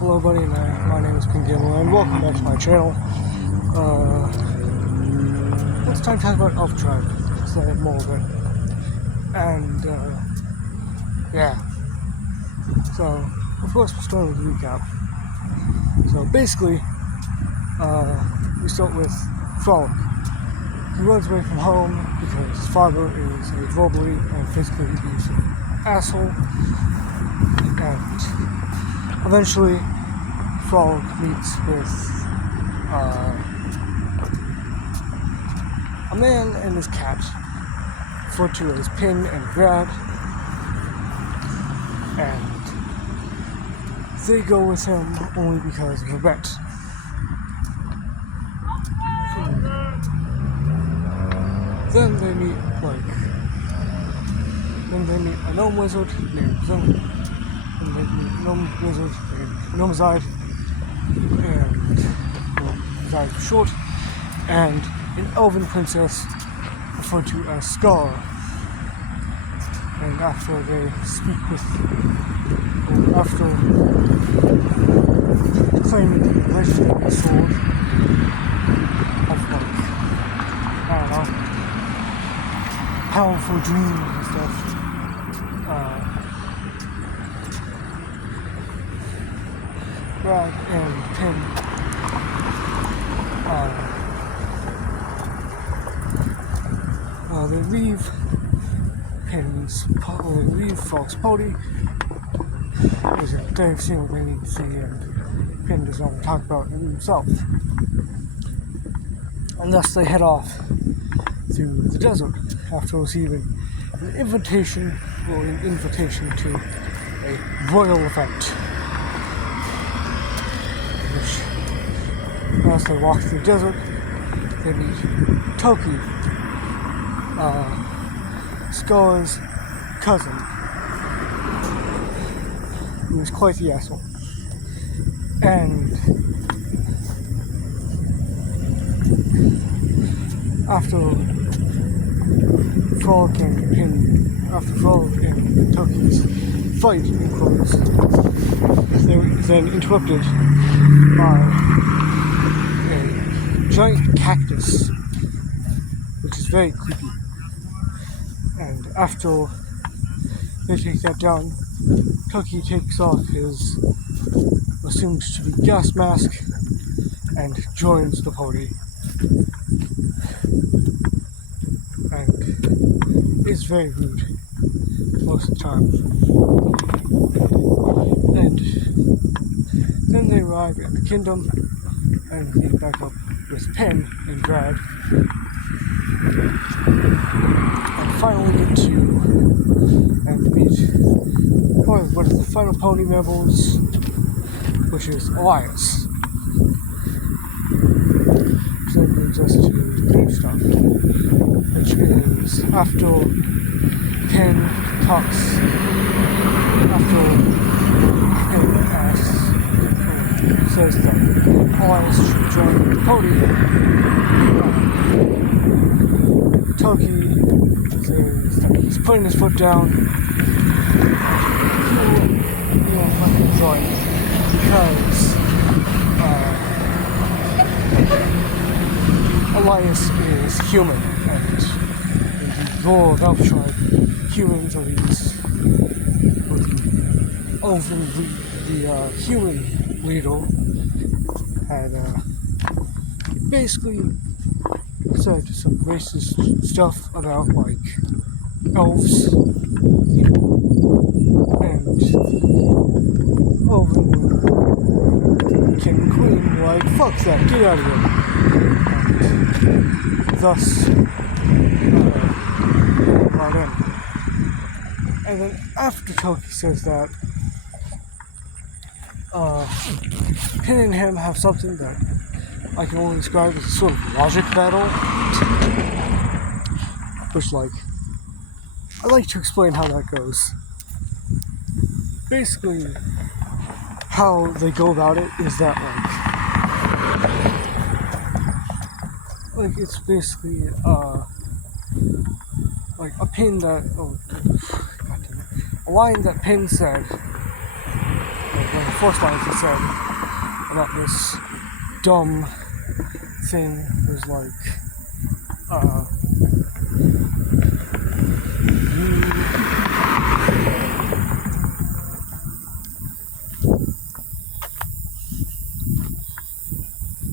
Hello buddy, my name is Pink Gamer and welcome back to my channel. It's time to talk about Elf Tribe, so I have more of it. And yeah. So of course we'll start with a recap. So basically, we start with Frolic. He runs away from home because his father is a verbally and physically abusive asshole. And eventually Frolic meets with a man and his cat, referred to as Pin and Brad, and they go with him only because of a bet. Then they meet a gnome wizard named Zoe. And they meet a gnome wizard named Gnomezide, and Zide for short, and an elven princess referred to as Scar. And after they speak with, after claiming the legendary sword of I don't know, powerful dreams and stuff, Brad and Pin they leave Frog's party. They've seen what they need to see, and Pin doesn't want to talk about it himself. And thus they head off through the desert after receiving an invitation to a royal event. As they walk through the desert, they meet Toki, Scar's cousin, who is quite the asshole. And after Frolic and Toki's fight in quotes, they were then interrupted by a giant cactus, which is very creepy. And after they take that down, Toki takes off his assumed to be gas mask and joins the party. And is very rude most of the time. And then they arrive at the kingdom and meet back up with Pen and Brad, and finally get to meet one of the final pony members, which is Elias. So that brings us to the new stuff, which is after Pen says that Elias should join the party. Toki says that he's putting his foot down. He won't let him join because Elias is human, and in the lore of Elf Tribe, humans are the human leader had basically said some racist stuff about elves, and elven king and queen were fuck that, get out of here. And thus brought in. And then after Toki says that, Pin and him have something that I can only describe as a sort of logic battle, which I'd like to explain how that goes. Basically, how they go about it is that it's basically a pin that a line that Pin said when first lines he said about this dumb thing was like,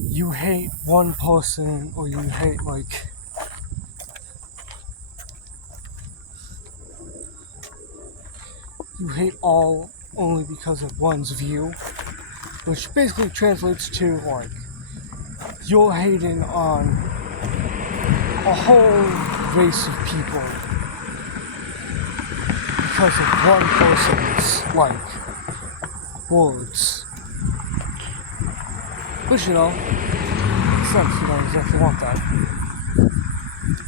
you hate one person, or you hate like you hate all only because of one's view, which basically translates to like you're hating on a whole race of people because of one person's like words. Which, you know, makes sense, you don't exactly want that.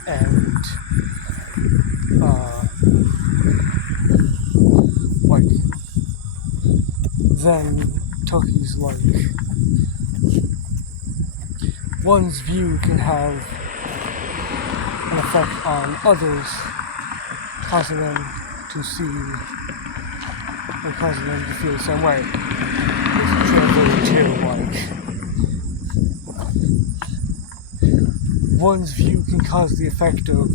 And, like, then Tucky's like, one's view can have an effect on others, causing them to see, and causing them to feel the same way. It's translated to, like, one's view can cause the effect of,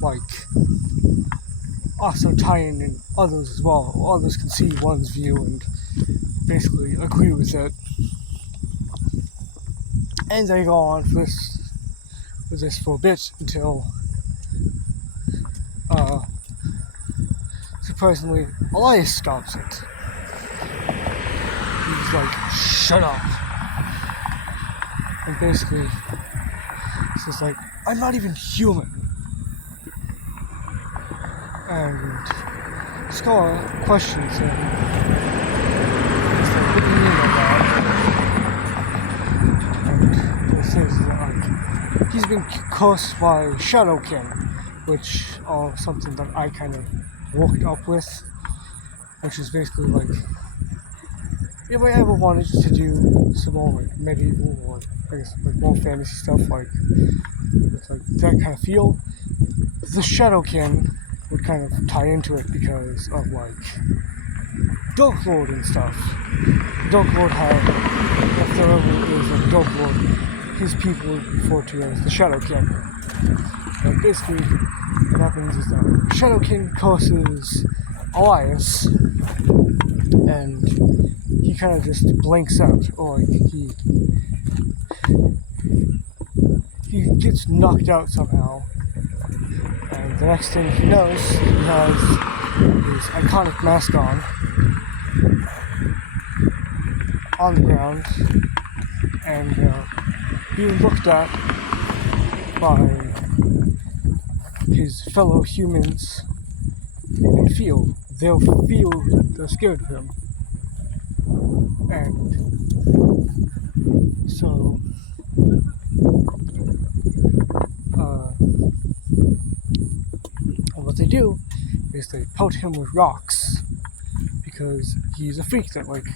like, also tying in others as well. Others can see one's view and basically agree with it. And they go on with this for a bit until, surprisingly, Elias stops it. He's like, shut up. And basically, says like, I'm not even human. And Scar questions him. He's like, what do you mean by that? And he says that like, he's been cursed by Shadowkin, which are something that I kind of worked up with, which is basically like, if I ever wanted to do some more like medieval or I guess like more fantasy stuff like with like that kind of feel, the Shadowkin would kind of tie into it because of like Dark Lord and stuff. Dark Lord had, if there ever is a Dark Lord, his people would be referred to as the Shadowkin. And basically what happens is that Shadowkin curses Elias and he kind of just blanks out, or like he gets knocked out somehow, and the next thing he knows, he has his iconic mask on the ground, and being looked at by his fellow humans, and they'll feel they're scared of him. And so what they do is they pelt him with rocks because he's a freak that like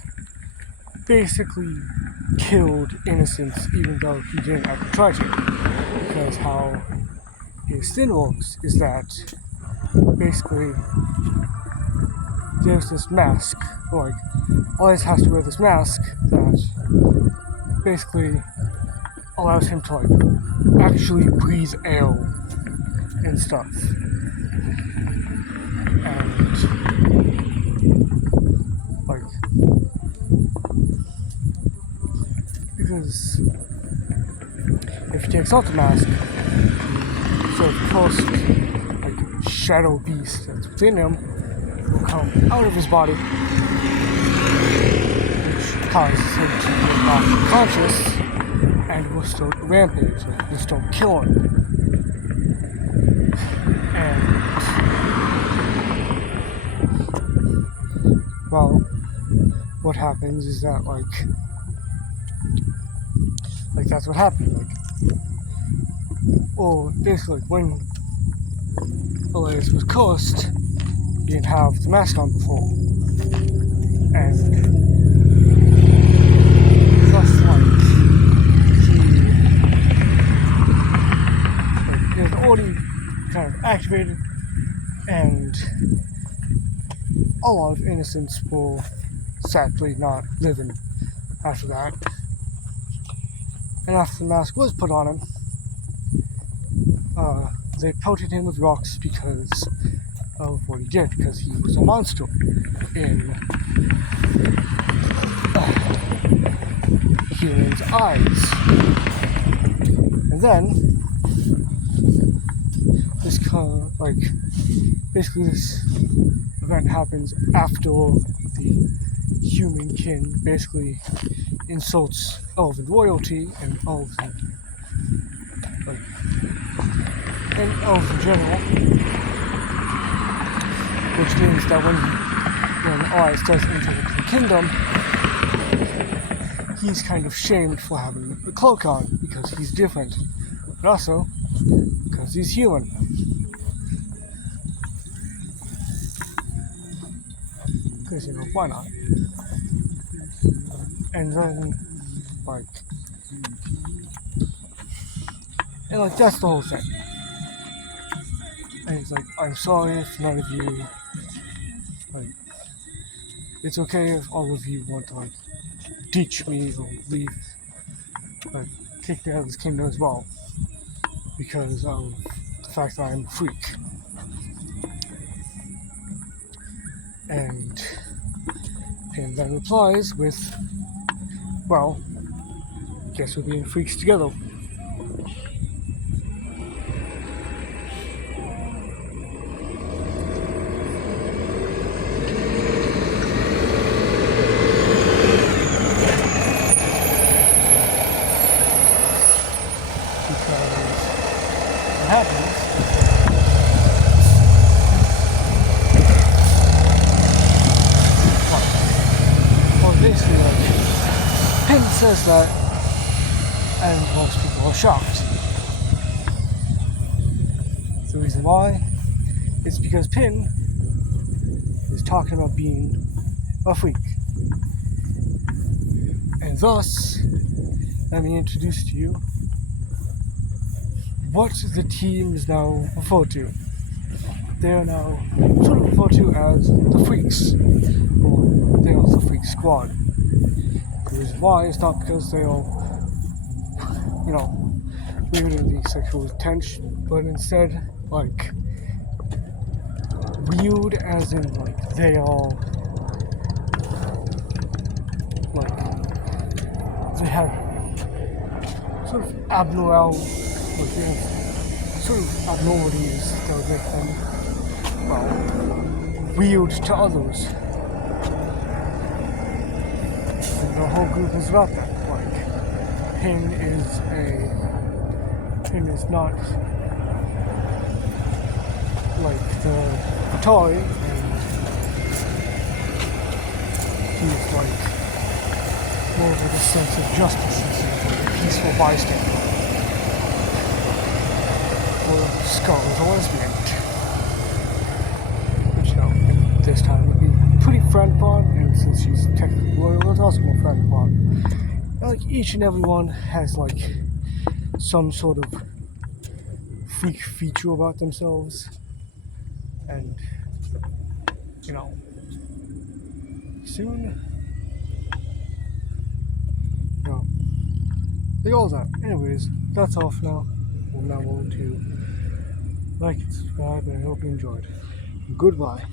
basically killed innocents even though he didn't actually try to, because how his sin works is that basically there's this mask, like Elias has to wear this mask that basically allows him to like actually breathe air and stuff. And like because if he takes off the mask, the sort of cursed like shadow beast that's within him will come out of his body, which causes him to get knocked unconscious and will start a rampage, like will start killing. And well, what happens is that like that's what happened, like, or basically when Elias was cursed, he didn't have the mask on before, and thus like he was already kind of activated, and a lot of innocents will sadly not living after that. And after the mask was put on him, they pelted him with rocks because of what he did, because he was a monster in humans' eyes. And then this basically this event happens after the human kin basically insults elven royalty and elves and elves in general, which means that when Oz does enter the kingdom, he's kind of shamed for having a cloak on because he's different, but also because he's human. Because, why not? And then, that's the whole thing. And he's like, I'm sorry if none of you, it's okay if all of you want to, ditch me or leave, kick me out of this kingdom as well, because of the fact that I'm a freak. And then replies with, well, guess we're being freaks together. Because what happens, basically, Pin says that, and most people are shocked. The reason why is because Pin is talking about being a freak. And thus, let me introduce to you what the team is now referred to. They are now sort of referred to as the Freaks, or they are the Freak Squad. The reason why is not because they are, wielding the sexual tension, but instead, viewed as in, they are, they have sort of abnormalities that would make them, weird to others. And the whole group is about that. Pin is not the toy, and he's more of a sense of justice instead of a peaceful bystander. Or Skull is a lesbian. Which, this time would be pretty frowned upon, and since she's technically royal, it's also more frowned upon. And, each and every one has, some sort of freak feature about themselves. And, soon, they all that. Anyways, that's all for now. We'll now move to like and subscribe, and I hope you enjoyed. Goodbye.